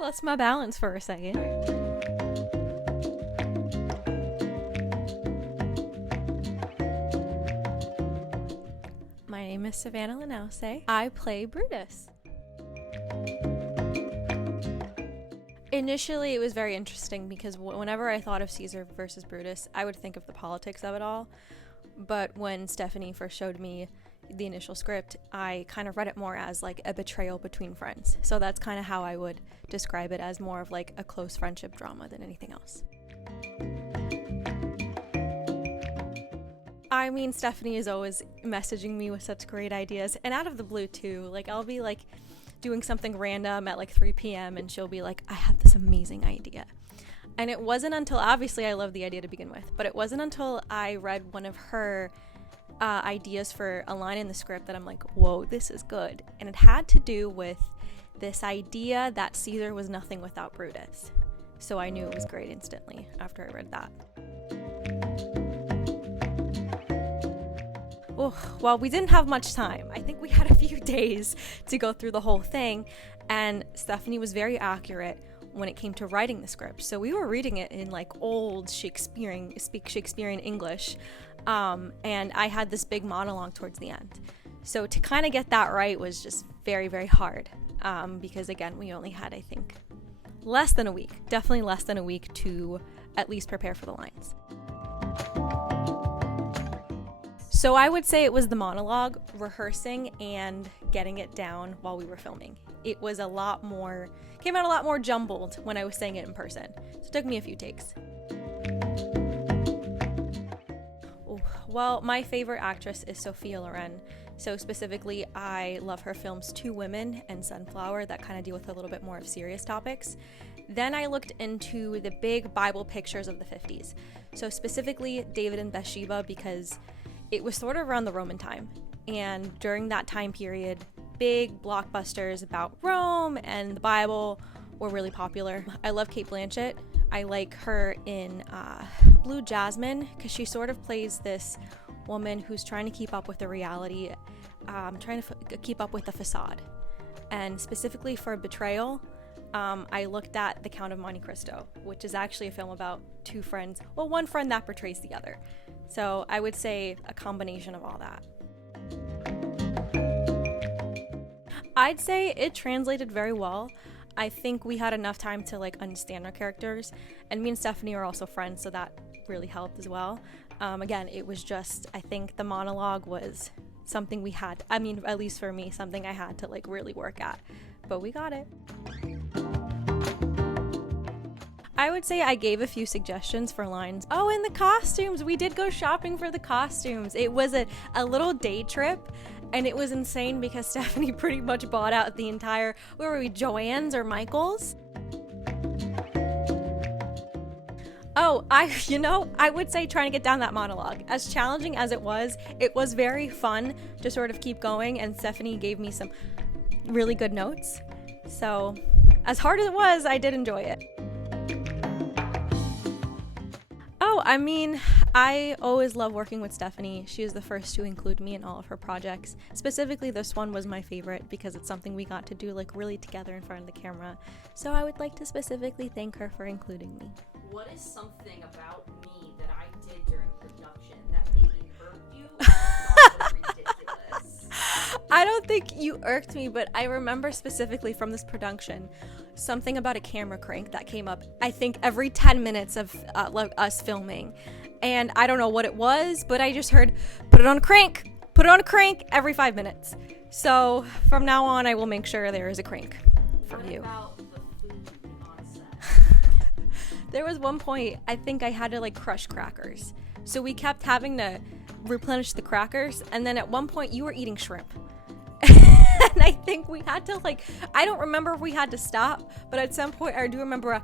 Lost my balance for a second. My name is Savanna Lanausse. I play Brutus. Initially, it was very interesting because whenever I thought of Caesar versus Brutus, I would think of the politics of it all. But when Stephanie first showed me the initial script, I kind of read it more as like a betrayal between friends. So that's kind of how I would describe it, as more of like a close friendship drama than anything else. I mean, Stephanie is always messaging me with such great ideas, and out of the blue too. Like, I'll be like doing something random at like 3 p.m. and she'll be like, I have this amazing idea. And it wasn't until, obviously I love the idea to begin with, but it wasn't until I read one of her ideas for a line in the script that I'm like, whoa, this is good. And it had to do with this idea that Caesar was nothing without Brutus. So I knew it was great instantly after I read that. Oh, well, we didn't have much time. I think we had a few days to go through the whole thing, and Stephanie was very accurate when it came to writing the script. So we were reading it in like old Shakespearean English, and I had this big monologue towards the end. So to kind of get that right was just very, very hard, because again, we only had, I think, definitely less than a week to at least prepare for the lines. So I would say it was the monologue, rehearsing, and getting it down while we were filming. It was came out a lot more jumbled when I was saying it in person. So it took me a few takes. Well, my favorite actress is Sophia Loren. So specifically, I love her films Two Women and Sunflower that kind of deal with a little bit more of serious topics. Then I looked into the big Bible pictures of the 50s. So specifically David and Bathsheba, because it was sort of around the Roman time. And during that time period, big blockbusters about Rome and the Bible were really popular. I love Cate Blanchett. I like her in Blue Jasmine because she sort of plays this woman who's trying to keep up with the reality, trying to keep up with the facade. And specifically for betrayal, I looked at The Count of Monte Cristo, which is actually a film about two friends. Well, one friend that betrays the other. So I would say a combination of all that. I'd say it translated very well. I think we had enough time to like understand our characters, and me and Stephanie are also friends, so that really helped as well. Again, it was just, I think the monologue was something we had, I mean, at least for me, something I had to like really work at, but we got it. I would say I gave a few suggestions for lines. Oh, and the costumes. We did go shopping for the costumes. It was a little day trip, and it was insane because Stephanie pretty much bought out the entire, where were we, Joann's or Michael's? Oh, I would say trying to get down that monologue. As challenging as it was very fun to sort of keep going, and Stephanie gave me some really good notes. So, as hard as it was, I did enjoy it. Oh, I mean, I always love working with Stephanie. She is the first to include me in all of her projects. Specifically, this one was my favorite because it's something we got to do like really together in front of the camera. So I would like to specifically thank her for including me. What is something about me that I did during production that maybe hurt you? That was ridiculous. I don't think you irked me, but I remember specifically from this production something about a camera crank that came up, I think, every 10 minutes of us filming. And I don't know what it was, but I just heard, put it on a crank every 5 minutes. So from now on, I will make sure there is a crank for what you. About the food on set? There was one point, I think I had to like crush crackers. So we kept having to replenish the crackers. And then at one point you were eating shrimp. And I think we had to I don't remember if we had to stop, but at some point I do remember